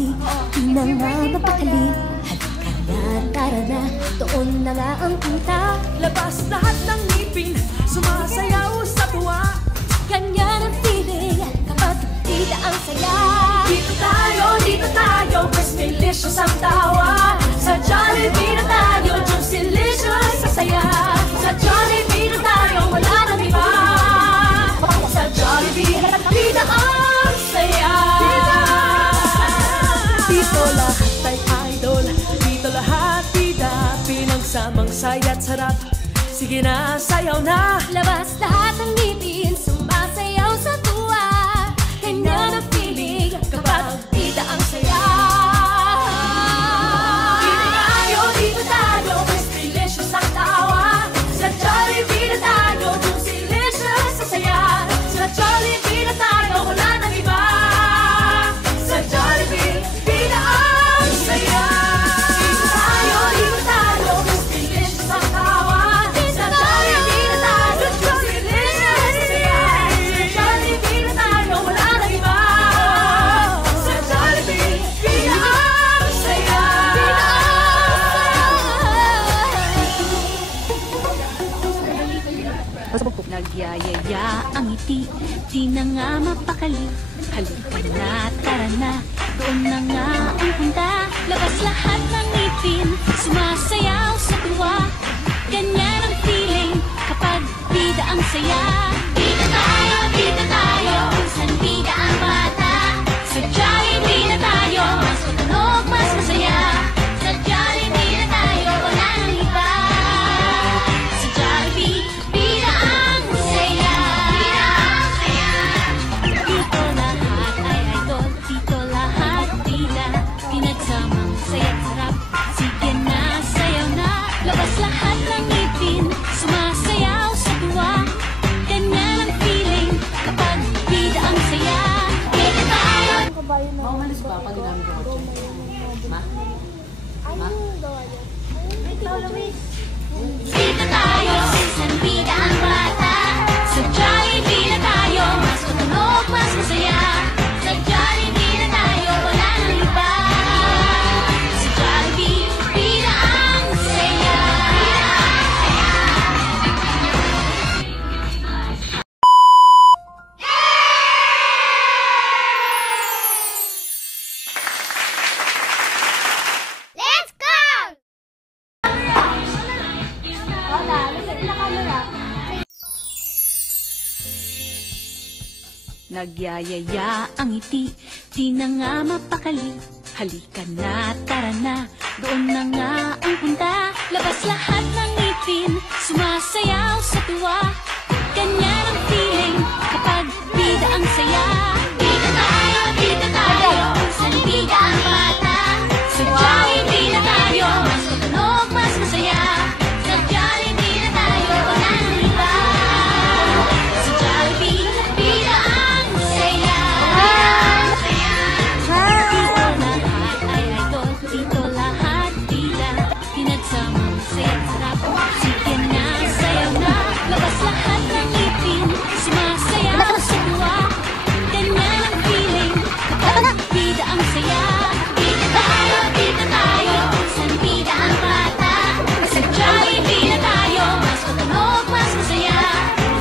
ngiti, di na nga mapakali. Halika na, tara na, doon na nga ang punta. Labas lahat ng ngipin, sumasayaw sa tuwa. Ganyan ang feeling kapag tita ang saya. Dito tayo, mas delicious ang tawa. Sa Jollibee na tayo, juicy-licious sa saya. Sa Jollibee na tayo, wala nang iba. Sa Jollibee, tita ang saya. Dito lahat ay idol, dito lahat tita. Pinagsamang saya't sarap, sige na, sayaw na. Labas lahat ng ngipin, sumasayaw sa tuwa. Ganyan ang feeling kapag tita ang saya. Dito tayo, mas delicious ang tawa. Sa Jollibee na tayo, juicy-licious sa saya. Sa Jollibee na tayo, wala nang iba. Sa Jollibee, tita ang saya. Dito tayo, mas delicious ang tawa. Sa Jollibee na tayo, juicy-licious sa saya. Sa Jollibee na tayo, wala nang iba. Sa Jollibee, tita ang saya. Nagyayaya ang ngiti, di na nga mapakali. Halika na, tara na, doon na nga ang punta. Labas lahat ng ngipin, sumasayaw sa tuwa. Ganyan ang feeling kapag bida ang saya. Dito tayo, kung saan bida ang bata. Sa Jollibee na tayo, mas matunog, mas masaya. Sa Jollibee na tayo, wala nang iba. Sa Jollibee, bida ang saya. Dito lahat ay idol, dito lahat bida. Pinagsamang saya't sarap, sige na, sayaw na. Labas lahat ng ngipin, sumasayaw sa tuwa. Ganyan ang feeling kapag bida ang saya. Dito tayo. Maumalis ba pag ginamit yung kotse? Ma? Ma? Dito tayo, saan bida ang bata. Sa Jollibee na tayo, mas matunog, mas masaya. Sa Jollibee na tayo, wala nang iba. Sa Jollibee, bida ang saya. Let's go! Nagyayaya ang ngiti, di na nga mapakali. Halika na, tara na, doon na nga ang punta. Labas lahat ng ngipin, sumasayaw sa tuwa. Ganyan ang feeling kapag bida ang saya. Dito tayo, kung saan bida ang bata. Sa Jollibee na tayo, mas matunog, mas masaya. Sa Jollibee na tayo, wala nang iba. Sa Jollibee, bida ang saya. Dito lahat ay idol, dito lahat bida. Pinagsamang saya't sarap, sige na, sayaw na. Labas lahat ng ngipin, sumasayaw sa tuwa. Ganyan ang feeling kapag bida ang saya. Dito tayo, kung saan bida ang bata. Sa Jollibee na tayo, mas matunog, mas masaya.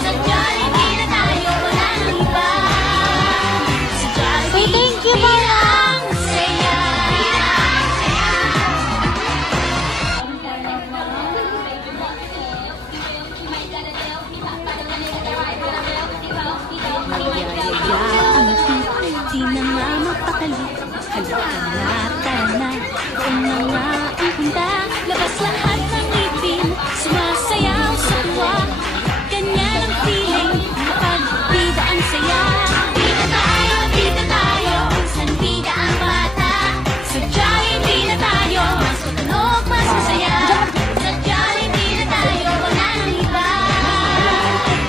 Sa Jollibee na tayo, wala nang iba. Sa Jollibee, bida ang saya. Nagyayaya ang ngiti, di na nga mapakali. Halika na, tara na, doon na nga ang punta. Labas lahat ng ngipin, sumasayaw sa tuwa. Ganyan ang feeling kapag bida ang saya. Dito tayo, kung saan bida ang bata. Sa Jollibee na tayo, mas matunog, mas masaya. Sa Jollibee na tayo, wala nang iba.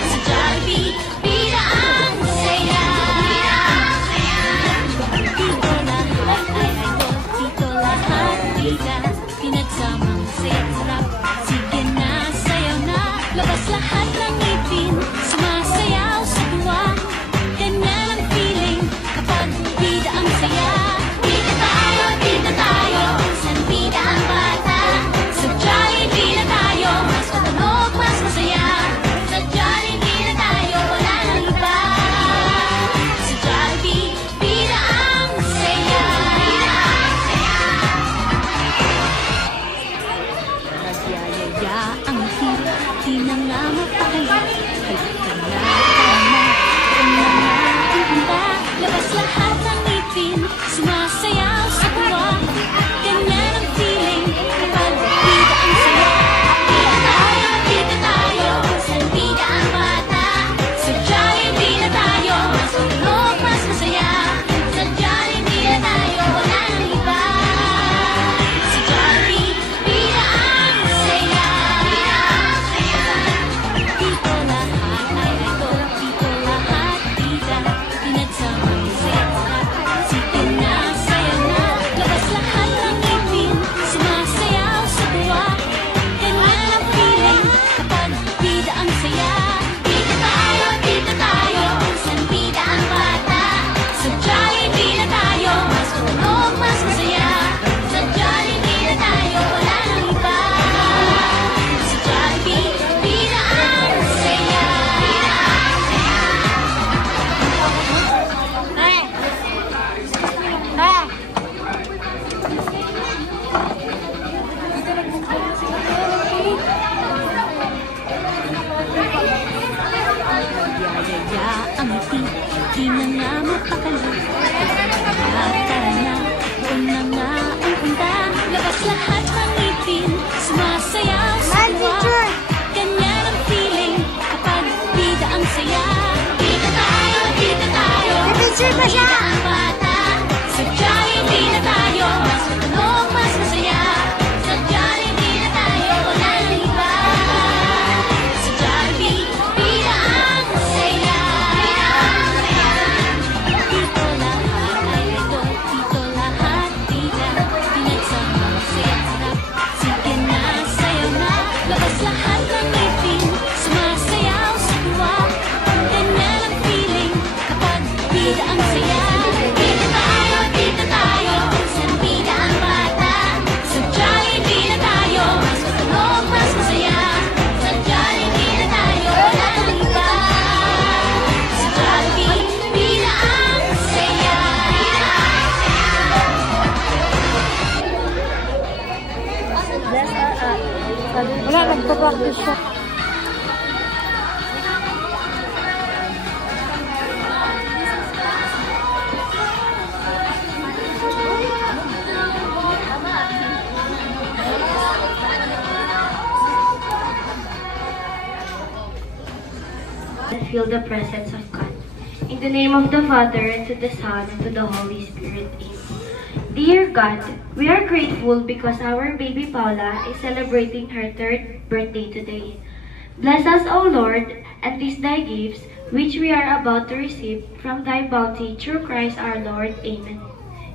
Sa Jollibee, bida ang saya. Dito lahat ay idol, dito lahat bida. Pinagsamang saya't sarap, sige na, sayaw na. Labas lahat ng ngipin, sumasayaw sa tuwa. Ganyan ang feeling kapag bida ang saya. Dito tayo, Nagpa-practice siya. Feel the presence of God. In the name of the Father, and to the Son, and to the Holy Spirit. Amen. Dear God, we are grateful because our baby Paula is celebrating her 3rd birthday today. Bless us, O Lord, and these thy gifts, which we are about to receive from thy bounty through Christ our Lord. Amen.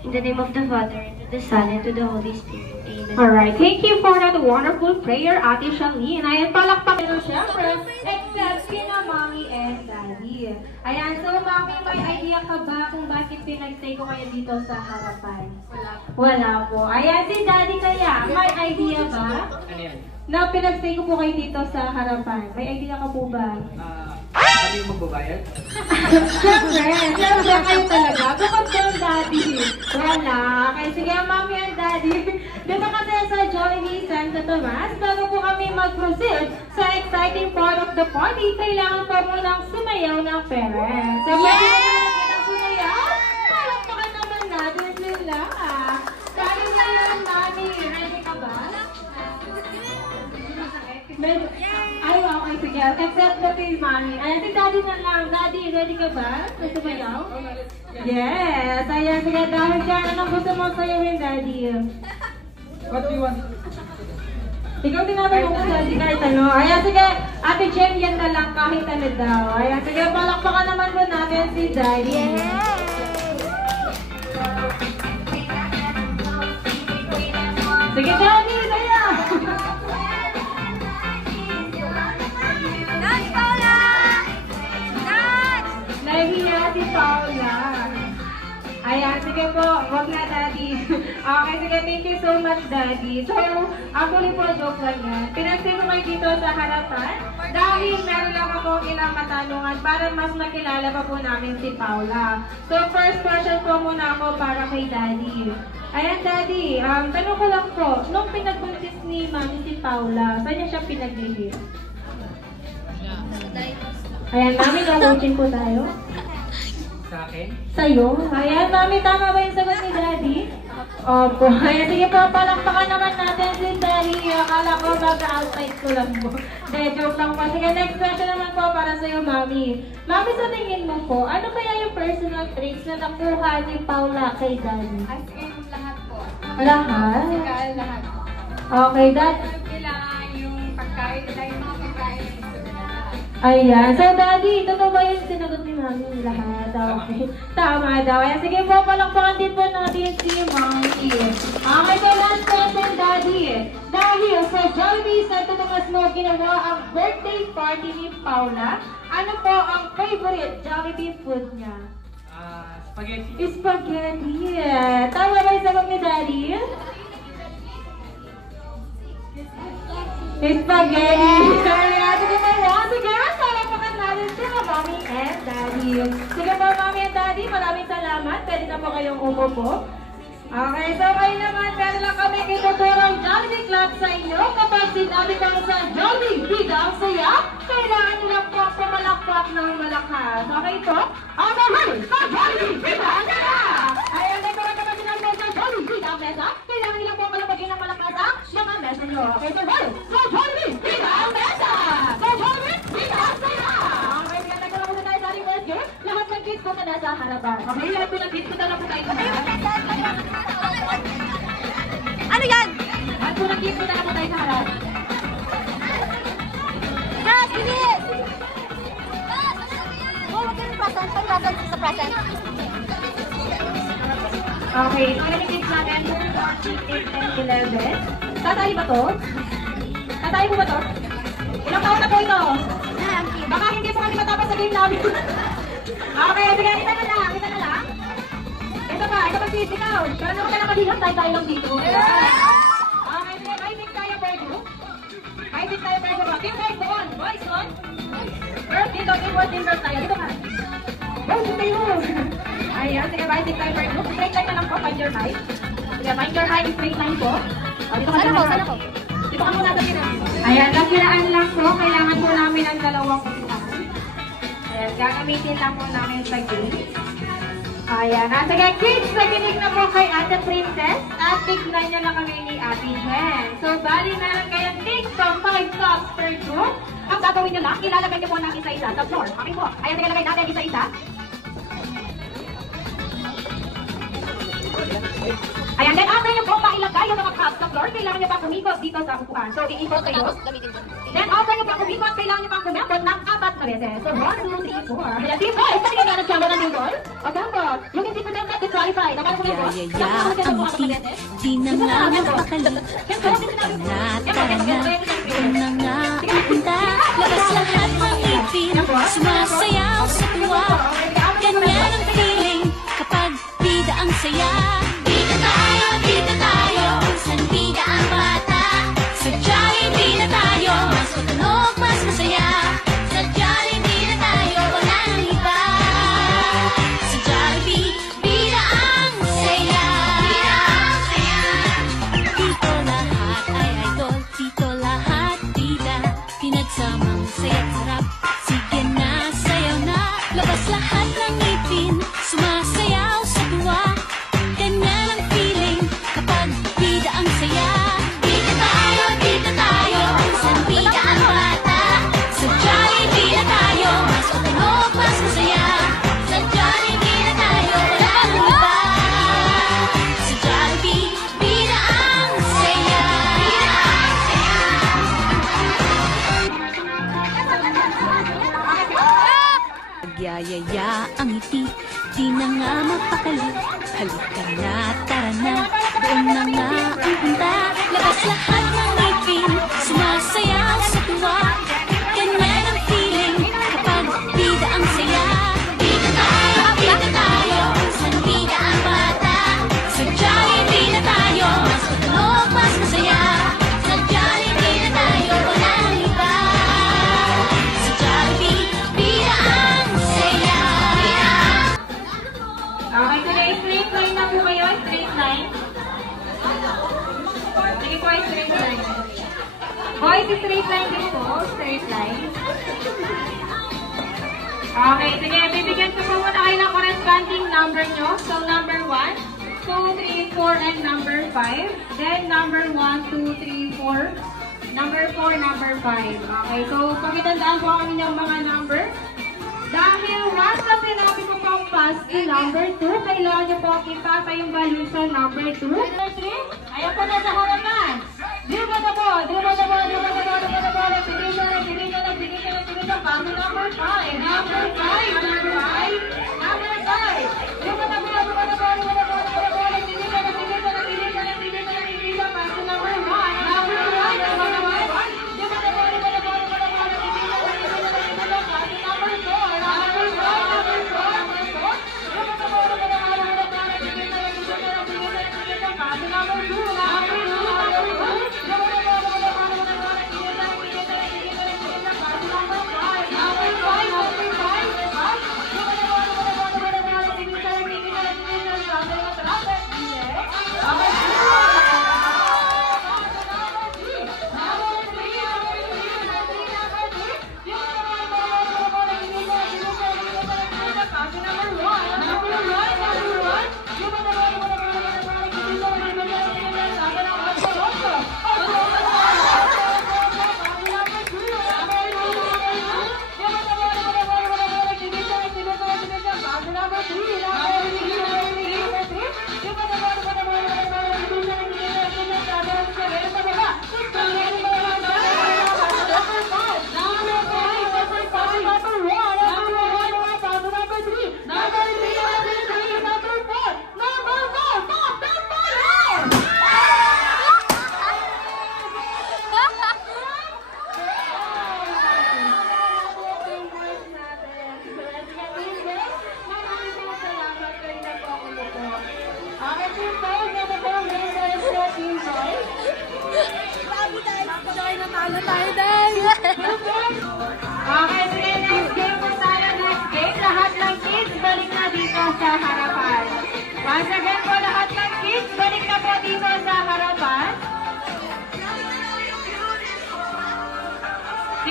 In the name of the Father, and to the Son, and to the Holy Spirit. Amen. Alright, thank you for that wonderful prayer, Ate Shalene. Ayan, palakpakin nyo syempre, except kina Mommy and Daddy. Ayan, so Mommy, may idea ka ba kung bakit pinag-stay ko kayo dito sa harapan? Wala po. Ayan, si Daddy kaya, may idea ba? Ano yan? Na pinag-stay ko po kayo dito sa harapan. May idea ka po ba? Kami yung magbabayad? Siyempre kayo talaga. Bukod yung Daddy. Wala. Kaya sige, Mommy and Daddy. Dito kasi sa Jollibee Santo Tomas, bago po kami mag-proceed sa exciting part of the party, kailangan po munang sumayaw ng parents. So, pwede mo natin ang sumayaw? Palakpakan naman natin sila. Dahil na lang, Mommy. Ready ka ba? Ay, okay, sige. Except the kay Mommy. Ayan, si Daddy na lang. Daddy, ready ka ba? Sumayaw? Yes! Ayan, sige. Dahil dyan, anong gusto mo sayawin, Daddy? What do you want? Ikaw tinatanong ko, Daddy, kahit ano. Ayan, sige. Ate Jen, yan na lang kahit ano daw. Ayan, sige. Palakpakan naman po natin si Daddy. Sige, Daddy, kaya! Nahihiya si Paula. Ayan, sige po. Wag na, Daddy. Okay, sige. Thank you so much, Daddy. So, actually po, joke lang yan. Pinagstay ko kayo dito sa harapan dahil meron lang ako ilang katanungan para mas makilala pa po namin si Paula. So, first question po muna ako para kay Daddy. Ayan, Daddy. Tanong ko lang po, nung pinagbuntis ni Mami si Paula, saan niya siya pinaglihim? Ayan, Mami, gagawin po tayo. Sa akin? Sa'yo? Ayan, Mami, tama ba yung sagot ni Daddy? Opo. Ayan, sige po, palakpakan naman natin si Daddy. Akala ko mag-outside ko lang po. De, joke lang po. Sige, next question naman po para sa'yo, Mami. Mami, sa tingin mo po, ano kaya yung personal traits na nakuha ni Paula kay Daddy? As in, lahat po. Lahat? Physical, lahat. Okay, Dad. Kailangan yung pagkain nila, yung mga pagkain. Ayan. So, Daddy, totoo ba yung sinagot ni Mami lahat? Okay. Tama daw. Ayan, sige po, palakpakan din po natin si Mami. Okay, so last question, Daddy. Dahil sa Jollibee Santo Tomas mo ginawa ang birthday party ni Paula, ano po ang favorite Jollibee food niya? Spaghetti. Spaghetti. Tama ba yung sagot ni Daddy? Spaghetti! Ayan, sige po mo. Sige, salamat natin sila, Mommy and Daddy. Sige po, Mommy and Daddy, maraming salamat. Pwede na po kayong umupo. Okay, so kayo naman, pwede lang kami kituturong Jollibee Club sa inyo. Kapag sinabi ko sa Jollibee, bida ang saya, kailangan nyo lang po pumalakpak ng malakas. Okay po? Ang mahal sa Jollibee, bida ang saya! Ayan, may parang kapag sinabi ko sa Jollibee, bida ang mesa, kailangan nyo lang po palabagin ng malakas ang mga mesa nyo. Okay, so mahal sa Jollibee, bida ang mesa! Sa Jollibee, bida ang saya! Okay, sige, nagkaroon ko na tayo sa ating first game. Lahat ng kids ko na nasa harapan. Okay, lahat po ng kids ko na po tayo sa harapan. Ano yan? At kung nakikita na po tayo sa harap. Yes, bilis! Oh, wag yung present. Pag-present sa present. Okay, so kids natin, 8, 10, 11. Tatay ba to? Tatay mo ba to? Ilang taon na po ito? Baka hindi po kami matapos sa game namin. Okay, sige, kita na lang. Ito pa sis, ikaw. Pero naman ka na madilang, tayo lang dito. Okay, sige, fighting tayo per group. Fighting tayo per group. Team boys doon. Boys doon. Girls dito, team boys, team girls tayo. Dito ka. Boys, dito yun. Ayan, sige, fighting tayo per group. Straight line na lang po, find your height. Sige, find your height, straight line po. O, dito ka Sana na. po. Dito ka muna dali na. Ayan, nakilaan lang po. Kailangan po namin ang dalawang upuan. Ayan, gagamitin lang po namin sa game. Ayan, at sige kids, nakinig na po kay Ate Princess at tignan nyo na kami ni Ate Jen. So, bali meron kayong tick from 5 stops per group. Ang gagawin nyo lang, ilalagay nyo po ng isa-isa sa floor. Okay po. Ayan, sige, lagay natin isa-isa. Ayan, then after nyo po mailagay yung mga cups sa floor, kailangan nyo pa kumikot dito sa upuan. So, iikot kayo. Then after nyo pa kumikot, kailangan nyo pa kumikot ng 4 na beses. So, 1, 2, 3, 4. Ayan, team boys, pati kayo nag-jumbo ng team boys? O, jumbo. You can see for them that to qualify. Naman po team boys. Yaya, ang iti, di na nga mapakali. Halika na, tara na, doon na nga ang punta. Labas lahat ng ipin, sumasayaw sa tuwa. Ganyan ang feeling kapag bida ang saya. Bida tayo, san bida ang bata. Sa Jollibee na tayo, mas matunog, mas masaya. Sa Jollibee na tayo, wala nang iba. Sa Jollibee, bida ang saya. Dito lahat ay idol, dito lahat bida. Pinagsamang saya't sarap, sige na, sayaw na. Labas lahat ng ipin, sumasayaw sa tuwa. Ganyan ang feeling kapag bida ang saya. Bida tayo, san bida ang bata. Sa Jollibee na tayo, mas matunog, mas masaya. Sa Jollibee na tayo, wala nang iba. Sa Jollibee, bida ang saya. Nagyayaya ang ngiti, di na nga mapakali. Halika na, tara na, doon na nga ang punta. Labas lahat ng ngipin, sumasayaw sa tuwa. Ganyan ang feeling kapag bida ang saya. Bida tayo, san bida ang bata. Sa Jollibee na tayo, mas matunog, mas masaya. Sa Jollibee na tayo, wala nang iba. Sa Jollibee, bida ang saya. Okay, today, straight line na po kayo. Straight line. Sige po, straight line. Boys, straight line din po. Straight line. Okay, sige, bibigyan ko po muna kayo ng corresponding number nyo. So, number 1, 2, 3, 4, and number 5. Then, number 1, 2, 3, 4. Number 4, number 5. Okay, so, pagkitandaan po ang inyong mga number. Dahil once na sinabi ko pong pass in number 2, kailangan nyo po ipapa yung balloon sa number 2. Number 3, ayan po na sa harapan. Dribble na po, dribble na po, dribble na po, dribble na po. Sige na, sige na, sige na, sige na. Paso number 5, number 5, number 5, number 5. Dribble na po, dribble na po, dribble na po, dribble na po. Sige na, sige na, sige na, sige na, sige na. Paso number 1, number 1, number 1. Dribble na po, dribble na po, dribble na po. Sige na, sige na, sige na, sige na. Paso number 4. Number 2,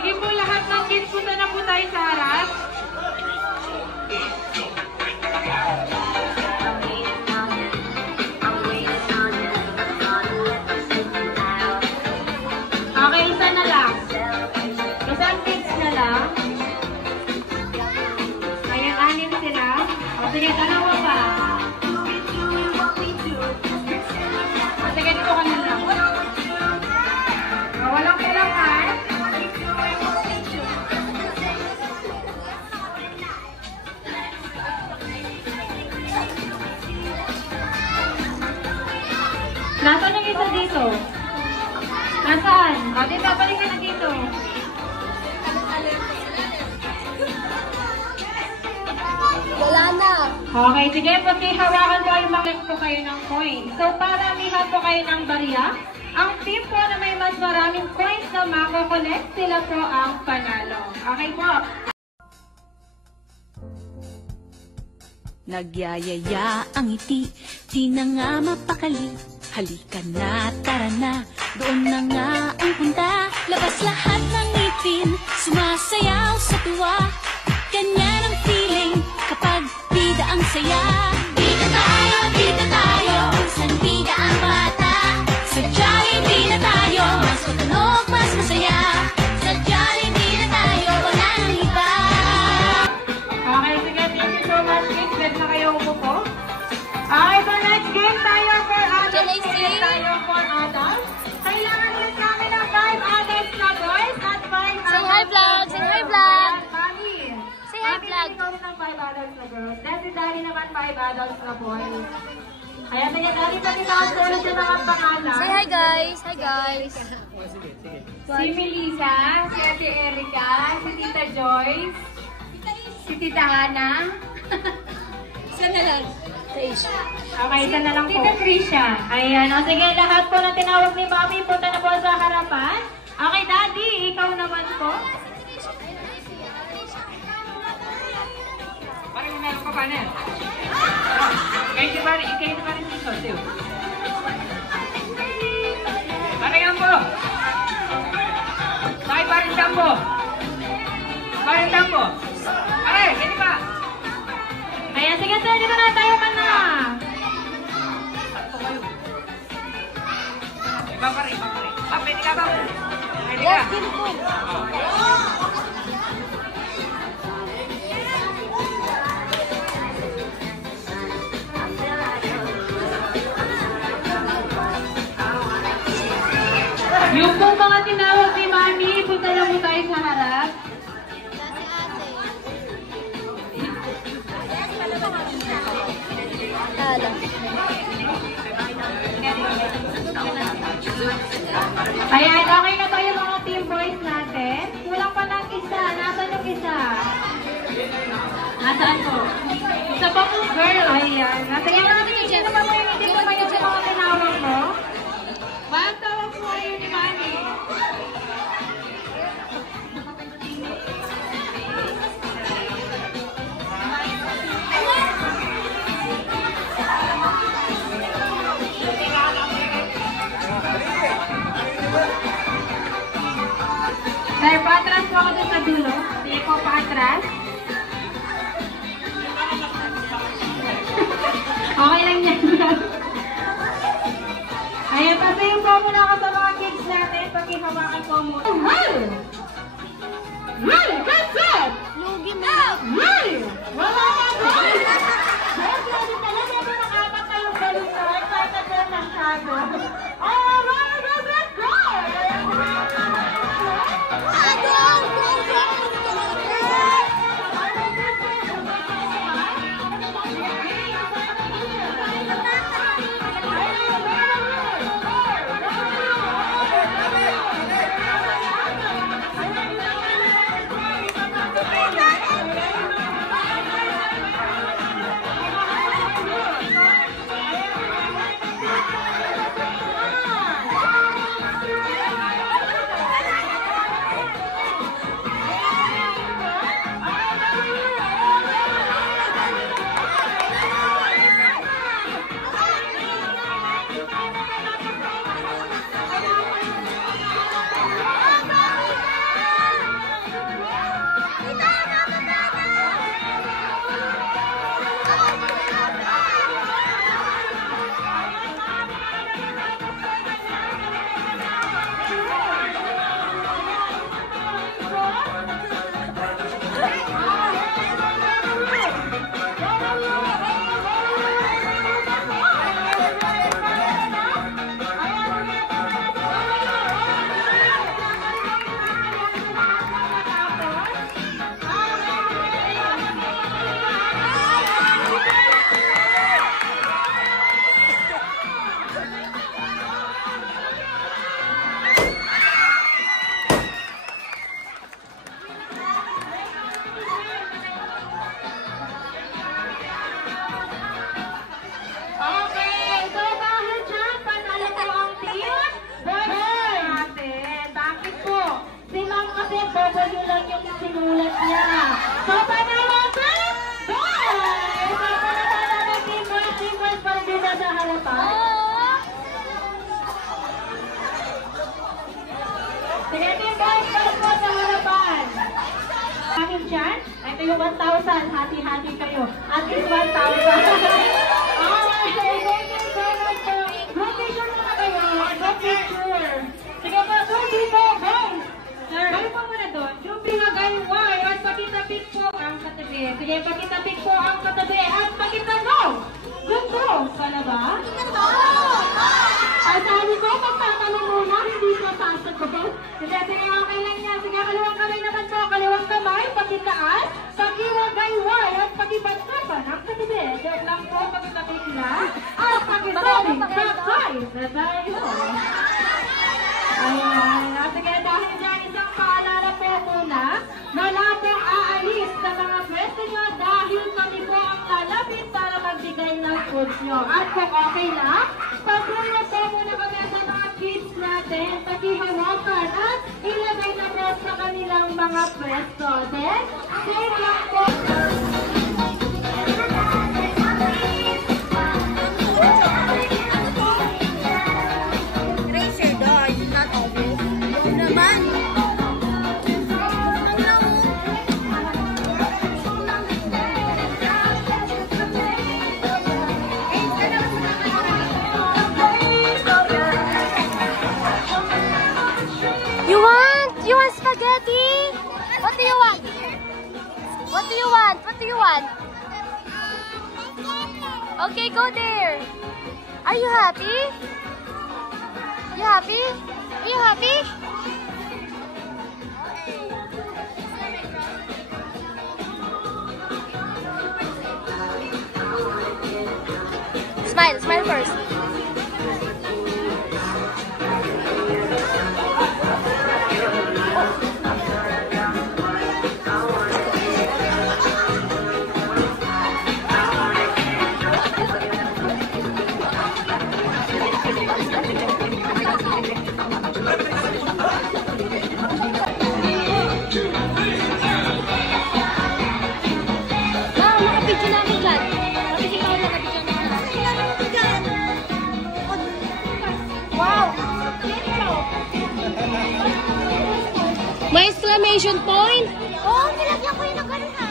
Sige po, lahat ng kids, punta na po tayo sa harap. Okay, isa na lang. Isang kids na lang. Ayan, anim sila. O, sige, dalawa pa. O, sige, dito ka na lang. O, walang kailangan. Nasaan yung isa dito? Nasaan? O, dito, balik ka na dito. Wala na. Okay, sige, pagkihawakan ko ay mag po kayo ng coins. So, paramihan po kayo ng barya. Ang team po na may mas maraming coins na mako-collect, sila po ang panalo. Okay po. Nagyayaya ang ngiti, di na nga mapakali. Halika na, tara na, doon na nga ang punta. Labas lahat ng ngipin, sumasayaw sa tuwa. Ganyan ang feeling kapag bida ang saya. Bida tayo, minsan bida ang bata. Sa Jollibee na tayo, mas matunog, mas masaya. Sa Jollibee na tayo, wala nang iba. Okay, sige, thank you so much, kids. Pwede na kayo umupo. Okay, so next game tayo for adults. Can I see? Game tayo for adults. Kailangan din namin ng 5 adults na boys at 5 adults Say hi, vlog! Say hi, vlog! Mami! Say hi, vlog! Ikaw ng 5 adults na girls. Then si Daddy naman 5 adults na boys. Kaya sige, Daddy, pati tawag sa ulit yung mga pangalan. Say hi, guys! Hi, guys! Si Melissa, si Ate Erica, si Tita Joyce, si Tita Hana. Isa na lang. Okay, isa na lang po. Tita Trisha. Ayan, o sige, lahat po na tinawag ni Mami, punta na po sa harapan. Okay, Daddy, ikaw naman po. Parang meron pa pa na. Kayo di ba rin dito, Teo? Parang yan po. Sakay pa rin tambo. Parang tambo. Pare, hindi ba? Ayan, sige sir, dito na tayo ka na. Iba pa rin. Ah, pwede ka ba? Pwede ka. Yung pong mga tinawag ni Mami, punta lang mo tayo sa harap. Tala. Ayan, okay na ba yung mga team boys natin? Kulang pa ng isa. Nasaan yung isa? Nasaan po? Isa pa po, girl. Ayan. Nasaan yung Mami? Sino ba po yung hindi ko kayo sa mga tinawag mo? Bakit tawag po kayo ni Mami? Sir, pa-atras po ako dun sa dulo. Sige po, pa-atras. Okay lang yan. Ayan, pasayin po muna ako sa mga kids natin. Pakihawakan po muna. Hal! Hal! That's it! Lugi mo! Hal! Wala na po! Dahil pwede talaga ito nakapagkalong-balong na. Excited na masyado. Oh, let's go! yung 1,000, hati-hati kayo. At least 1,000. Okay, thank you so much po. Group picture muna kayo. Group picture. Sige po, group dito, guys. Kayo po muna doon. Group pinagay Y at pakitapik po ang katabi. Sige, pakitapik po ang katabi at pakitanaw. Good go. Pala ba? Sabi ko, pagtatanong muna, hindi ko sasagot. Sige, okay lang yan. Sige, kaliwang kamay naman po. Kaliwang kamay, pakitaas, pakiwagay Y at pakibagtapan ang katabi. Joke lang po, pakitapik sila. At pakitapik sa Y. Bye-bye po. Ayan. Sige, dahil dyan isang paalala po muna, wala pong aalis sa mga pwesto nyo dahil kami po ang lalapit para magbigay ng foods nyo. At kung okay lang, pagkulo po muna kami sa mga kids natin, pakihawakan at ilagay na po sa kanilang mga pwesto. Then, safe lang po. You want spaghetti? What do you want? What do you want? What do you want? Okay, go there. Are you happy? You happy? Are you happy? Smile, smile first. May exclamation point? Oh, nilagyan ko yun ng ganun ha.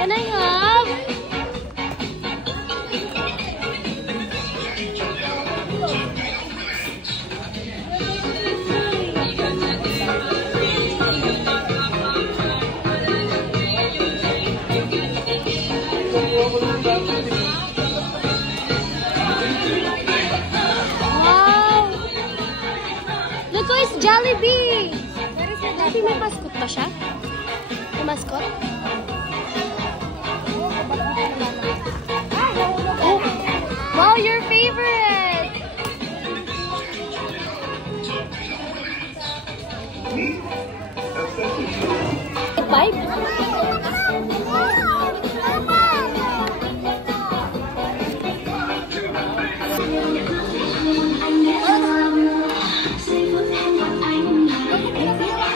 Can I have? Wow! Look, it's Jollibee! Jollibee, may mascot ba siya? May mascot? Oh, wow, your favorite! Five?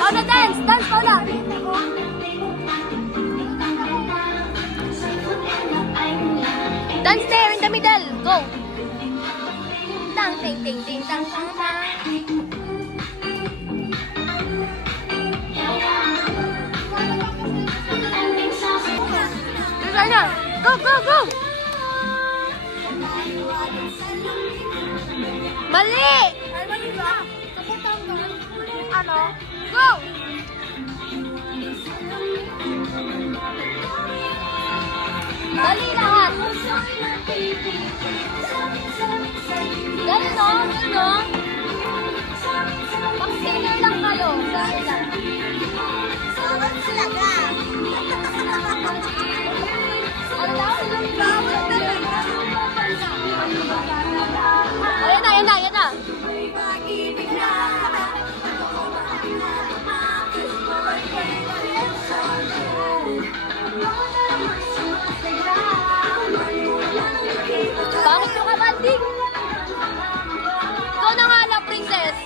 Paula, dance! Dance, Paula! Dance there in the middle. Go. Dang, ding, ding, ding, dang, dang, dang. Go, go, go. Mali. Ano? Go. Dali lahat. Dali no, no. Pag-signal lang kayo. Dali lang. Sabat sila ka. Ano daw? Bawal talaga. yan na, yan na. Bakit yung kabanding? Ikaw na nga lang, princess.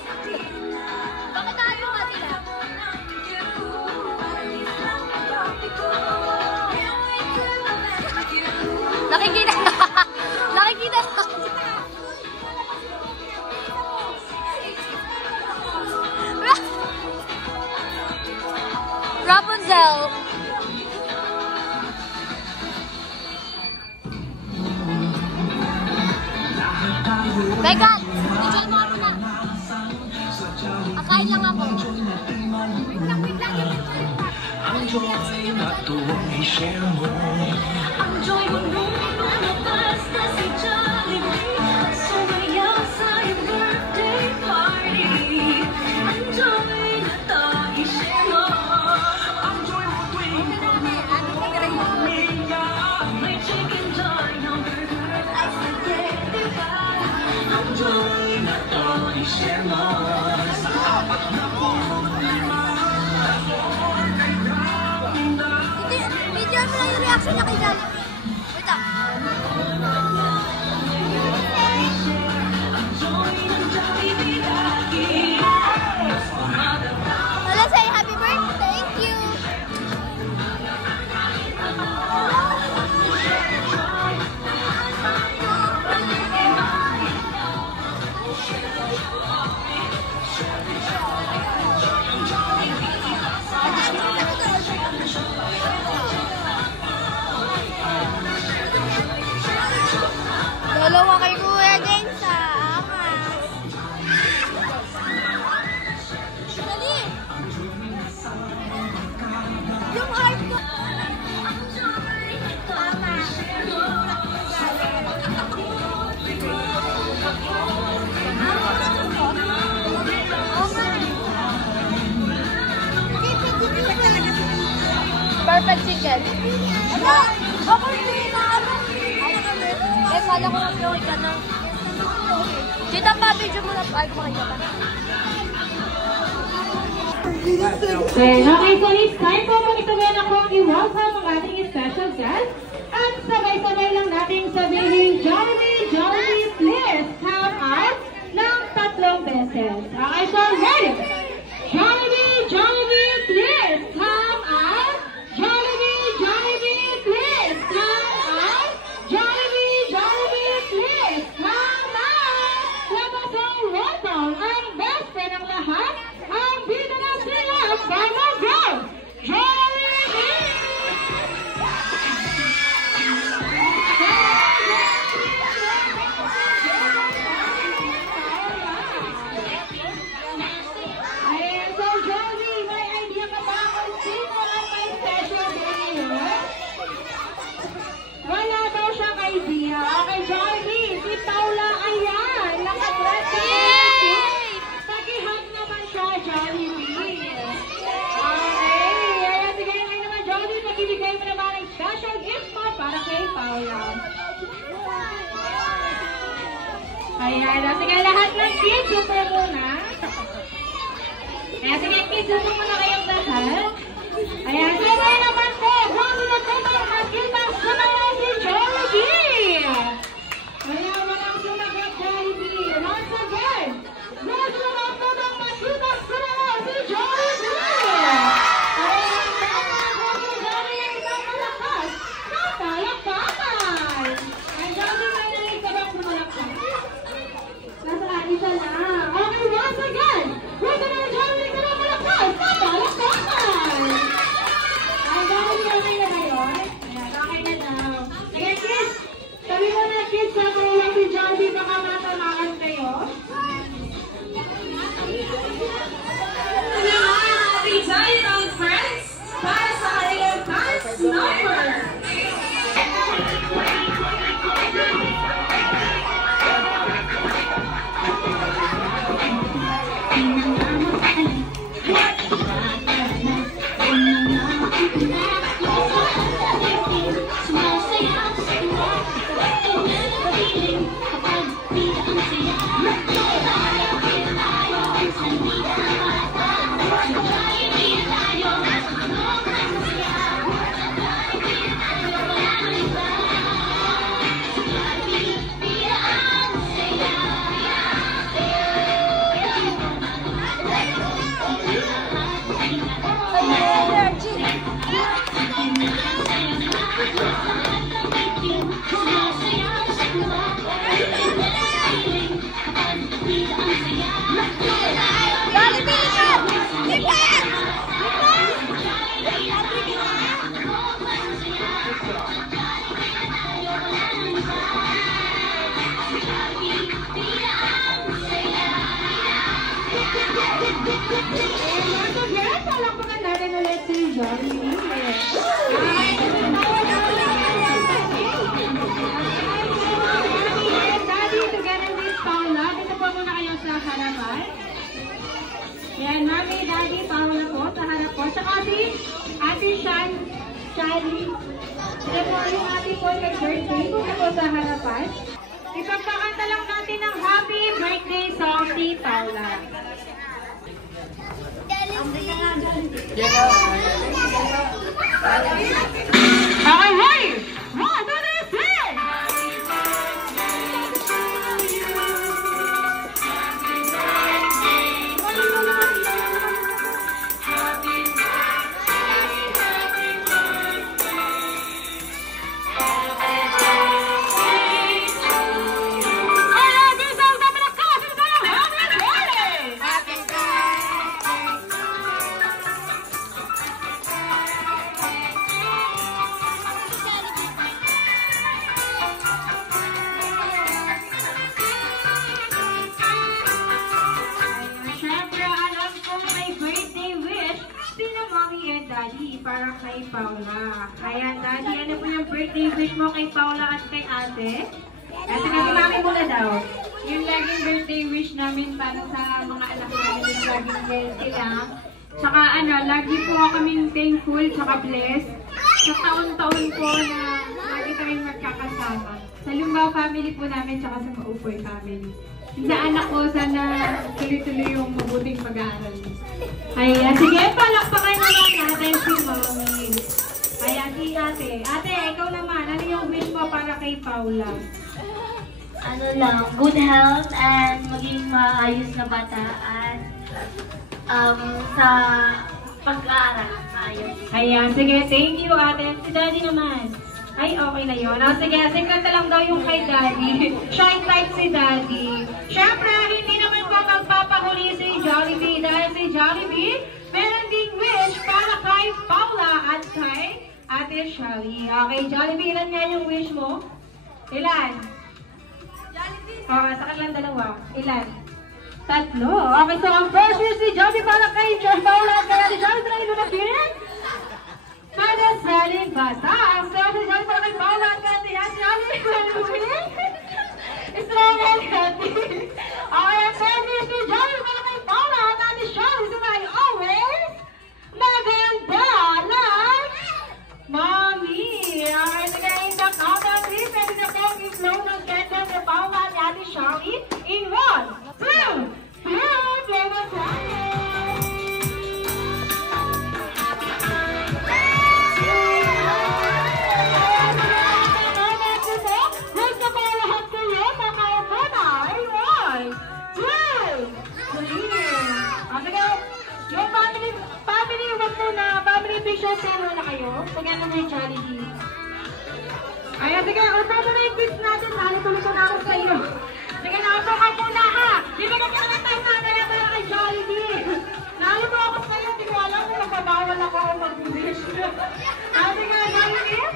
Bakit tayo nga sila? Nakikita. Nakikita. Rapunzel. Megan, enjoy mo ako na. Kakain lang ako. Ang joy na tuwang i-share mo. Ang joy mo nung lumabas na si Jollibee at sumaya sa iyong birthday party. Ang joy na to i-share mo. Ang joy mo tuwing pamilya. May chicken joy ng burger at spaghetti ka. Ang joy na to i-share mo. Sa apat na lima. Video mo lang yung reaction niya kay Jollibee. Wait lang. Wala say happy birthday. Thank you. Dalawa kay Kuya James sa angas. Dali! Yung heart ko! Perfect chicken. Ano? Ako hindi na ano? Eh, kala ko lang yung ka na. Kita pa, video mo na. Ay, kumakita pa. Okay, so it's time po magituloy na po i-welcome ang ating special guest. At sabay-sabay lang natin sabihin, Jollibee, Jollibee, please come out ng 3 beses. Okay, so ready? Jollibee, Jollibee, please come out. Jollibee, Jollibee, please come out. Jollibee, Jollibee, please come out. Let us all welcome ang best friend ng lahat, ang bida na sila, Mama Girl, Jollibee! Ayan, so Jollibee, may idea ka ba kung sino ang may special day ngayon? Wala daw siya idea. Okay, Jollibee, si Paula, ayan, naka-birthday. Pag-ihag naman siya, Jollibee. Okay, ayan, sige ngayon naman, Jollibee, magbibigay mo naman ang special gift mo para kay Paula. Ayan, sige, lahat ng kids, super muna. Ayan, sige, kids, super muna kayong lahat. Ayan, so ngayon naman po, bago na po tayo makita sumagot si Jollibee. Ayan, walang sumagot Jollibee. Once again, bago na po tayo makita sumagot si Jollibee. Ayan, bago Jollibee na malakas na palakpakan. Ayan, Jollibee, may narinig ka bang sumalakpak? Nasa isa lang. Okay, once again, bago na Jollibee ka na malakas na palakpakan. Palakpakan natin ulit si Jollibee. Daddy, together with Paula. Dito po muna kayo sa harapan. Yan, Mami, Daddy, Paula po sa harap po. Tsaka si Ate Shali. Ito po yung ate po nag-birthday. Dito po sa harapan. Ipagpakanta lang natin ng happy birthday song si Paula. Okay, hey! 1, 2, 3, Daddy, para kay Paula. Ayan, Daddy, ano po yung birthday wish mo kay Paula at kay ate? At sinabi namin muna daw. Yung laging birthday wish namin para sa mga anak namin yung laging healthy lang. Tsaka lagi po kaming thankful tsaka blessed sa taon-taon po na lagi kaming magkakasama. Sa Lumbao family po namin tsaka sa Maupoy family. Sa anak ko, sana tuloy-tuloy yung mabuting pag-aaral niya. Ayan, sige, palakpakan naman natin si Mami. Ayan, si ate. Ate, ikaw naman, ano yung wish mo para kay Paula? Ano lang, good health and maging maayos na bata at sa pag-aaral, maayos. Ayan, sige, thank you ate. Si Daddy naman. Ay, okay na yun. Sige, secret na lang daw yung kay Daddy. Shine type si Daddy. Siyempre, hindi naman po magpapahuli si Jollibee dahil si Jollibee meron ding wish para kay Paula at kay Ate Shally. Okay, Jollibee, ilan nga yung wish mo? Ilan? Jollibee. Sa kanilang dalawa. Ilan? 3. Okay, so ang first wish si Jollibee para kay Paula at kay Ate Shally. Ito na ilunapin. Para sa bata. Ang first wish si Jollibee para kay Paula at kay Ate Shally. Strong and happy. Okay, ang first wish si Jollibee para kay Paula at Ate Shally. Sumay always. Maganda lang. Mommy. Okay, sige, in the count of 3, pwede na po i-flow ng candle ni Paula at Ate Shally. In 1, 2, 3, blow the candle. Family picture sino na kayo? Pagyan na yung Jollibee. Ayan, sige, upo mo na yung kids natin. Tuloy ko na ako sa iyo. Sige, naupo ka muna ha. Bibigyan ka na tayo na kay Jollibee. Nalito ako sa iyo, hindi ko alam kung magpabawal ako o mag-wish. Sige, Jollibee.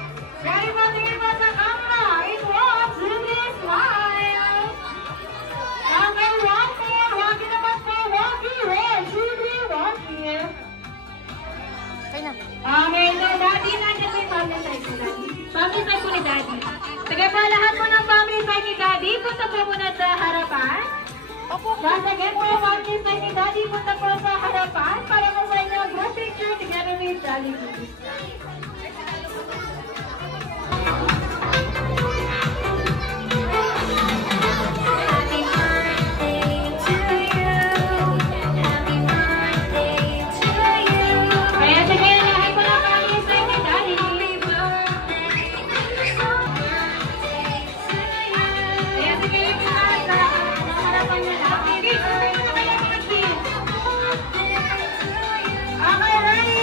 Very mo, tingin mo sa camera. It was really smile. Okay, walking. Walking naman po. Walking. Really walking. Okay, so Daddy, nandiyan po yung family side ko, Daddy. Family side po ni Daddy. Sige po, lahat po ng family side ni Daddy, punta po muna sa harapan. Sasagin po yung family side ni Daddy, punta po sa harapan para po sa inyo group picture together with Jollibee. Okay, ready?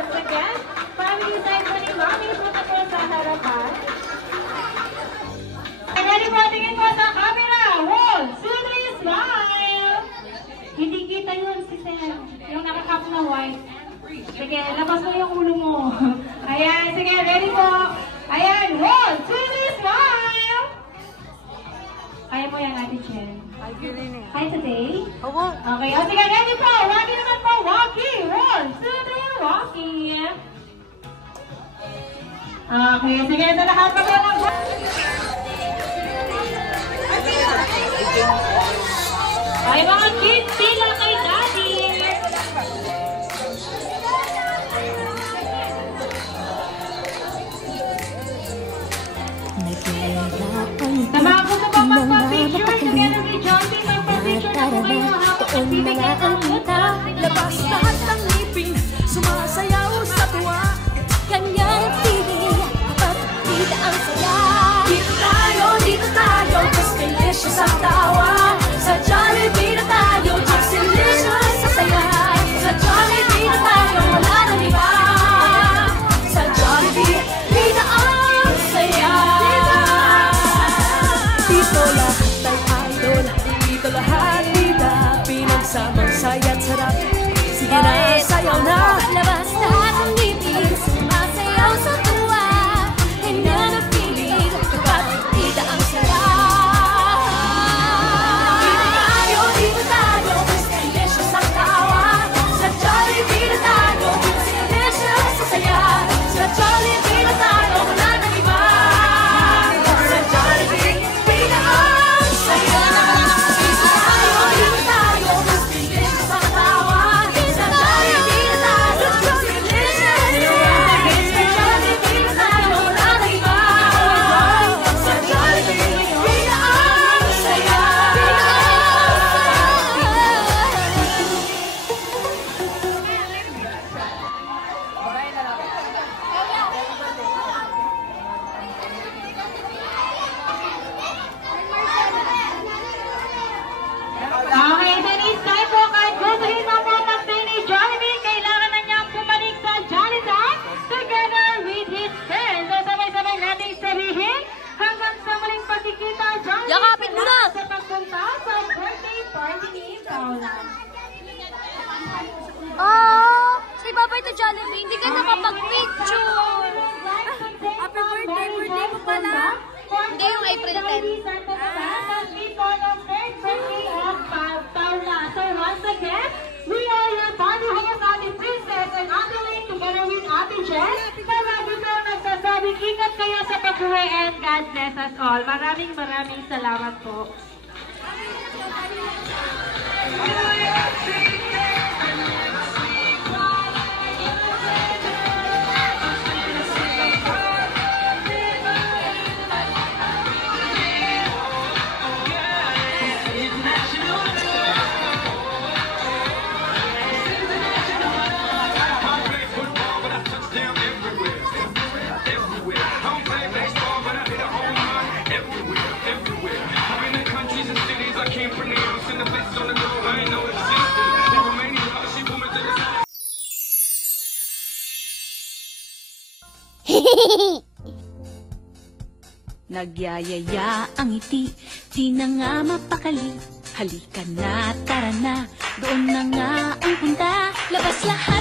once again. Family side po ni Mami, punta po sa harapan. Ready po, tingin po sa camera. 1, 2, 3, smile! Hindi kita yun si Sam. Yung nakakap na white. Sige, labas mo yung ulo mo. Ayan, sige, ready po. Ayan, 1, 2, 3, smile! Kaya mo yan, Ate Chen. Hi today. Okay, o sige, ready po. Walkie naman po, walkie. 1, 2, 3, walkie. Okay, sige, ito lahat pa lang. Ay, mga kids, sila kay Daddy. Samahan ko sa magpa-picture together with Johnny. Magpa-picture na po kayo habang nagbibigay ng muta. Labas lahat ng ngipin, sumasayaw sa tuwa. Kanya ang piling at tida ang saya. Dito tayo, just delicious ang tawa. Sa Jollibee na tayo, just delicious sa saya. Sa Jollibee na tayo, wala nang iba. Sa Jollibee, na ang saya. Dito lahat ay idol, dito lahat nila pinagsamang saya't sarap. Sige na, sayaw na. Labas lahat ng ngipin, sumasayaw sa tuwa. Kanya ang piling at tida ang saya. Dito tayo, just delicious ang tawa. Sa Jollibee na tayo, just delicious sa saya. Sa Jollibee na tayo, wala nang iba. Sa Jollibee, na ang saya. Dito tayo, just delicious ang tawa. Sa Jollibee na tayo, just delicious sa saya. Sa Jollibee na tayo, wala nang iba. Sa Jollibee, na ang saya. Okay, Denise, tayo po kahit gustuhin mo po mag-stay ni Jollibee, kailangan na niyang bumalik sa Jollibee together with his friends. So sabay-sabay natin sabihin hanggang sa muling pagkikita, Jollibee. Yakapin mo na! Sa pagpunta sa birthday party ni Paula. Si Papa ito Jollibee, hindi ka nakapag-picture. Happy birthday mo pala. Hindi, yung April 10. Paula. So once again, we are your party host, Ate Princess and Adeline, together with Ate Jen. Palagi po nagsasabing ingat kayo sa pag-uwi and God bless us all. Maraming salamat po. Nagyayaya ang ngiti, di na nga mapakali. Halika na, tara na, doon na nga ang punta. Labas lahat